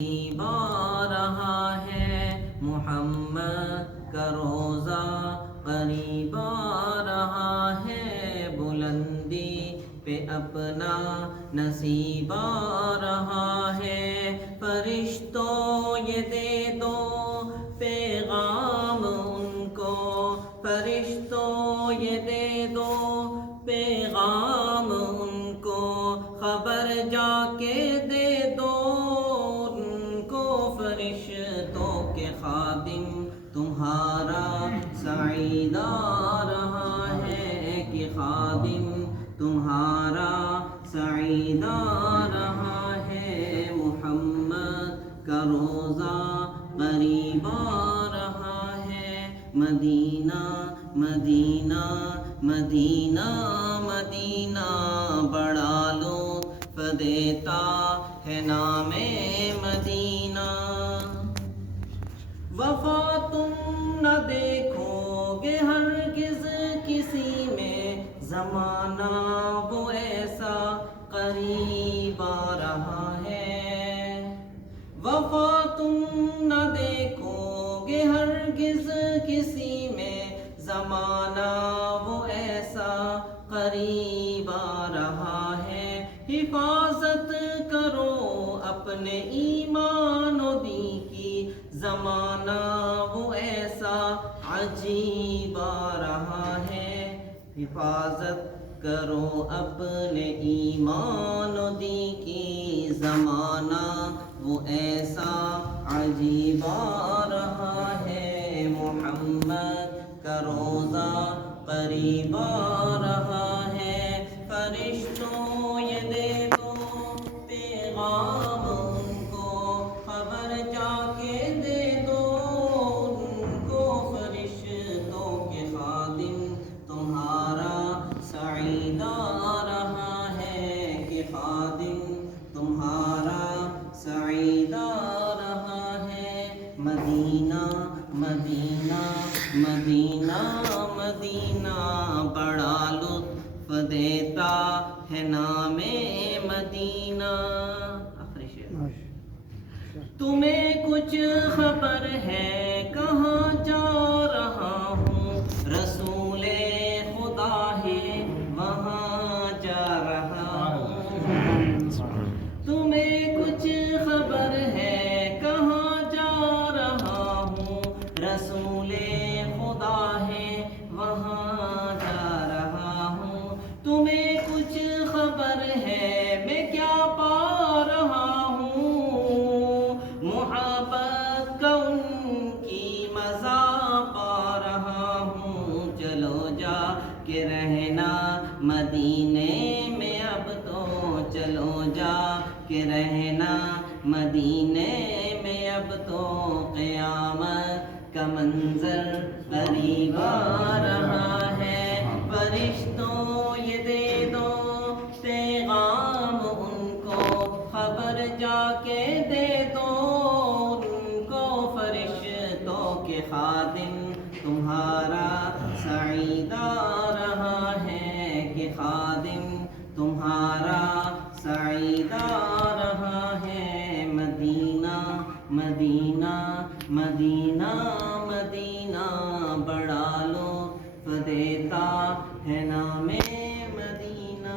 قریب آ رہا ہے، محمد کا روزہ قریب آ رہا ہے، بلندی پہ اپنا نصیب آ رہا ہے۔ فرشتوں یہ دے دو پیغام ان کو، فرشتوں یہ دے دو پیغام ان کو، خبر جا کے دے دو ان کو۔ فرشتوں کے خادم تمہارا سعید آ رہا ہے کہ خادم تمہارا سعید آ رہا ہے، محمد کا روزہ قریب آ رہا ہے۔ مدینہ مدینہ مدینہ مدینہ بڑا لطف دیتا ہے نام مدینہ۔ وفا تم نہ دیکھو گے ہرگز کسی میں، زمانہ وہ ایسا قریب آ رہا ہے۔ وفا تم نہ دیکھو گے ہرگز کسی میں، زمانہ وہ ایسا قریب آ رہا ہے۔ حفاظت کرو اپنے ایمان و دین کی، زمانہ وہ ایسا عجیب آ رہا ہے۔ حفاظت کرو اپنے ایمان و دین کی، زمانہ وہ ایسا عجیب آ رہا ہے، محمد کا روزہ قریب آ رہا ہے۔ فرشتوں یہ دے دو پیغام ان کو، خبر جا کے دے دو ان کو۔ فرشتوں کے خادم تمہارا سعید آ رہا ہے کہ خادم تمہارا سعید آ رہا ہے۔ مدینہ مدینہ مدینہ مدینہ بڑا لطف دیتا ہے نام مدینہ۔ تمہیں کچھ خبر ہے کہاں جا رہا ہوں، رسول خدا ہے وہاں جا رہا ہوں۔ تمہیں کچھ خبر ہے کہاں جا رہا ہوں، رسول خدا ہے وہاں جا رہا ہوں۔ تمہیں کچھ خبر ہے میں کیا پا رہا ہوں، محبت کا ان کی مزہ پا رہا ہوں۔ چلو جا کے رہنا مدینے میں اب تو، چلو جا کے رہنا مدینے میں اب تو، قیامت کا منظر قریب آ رہا ہے۔ فرشتوں یہ دے دو پیغام ان کو، خبر جا کے دے دو ان کو۔ فرشتوں کے خادم تمہارا سعید آ رہا ہے کہ خادم تمہارا سعید آ رہا ہے۔ مدینہ مدینہ مدینہ مدینہ بڑا لطف دیتا ہے نام مدینہ۔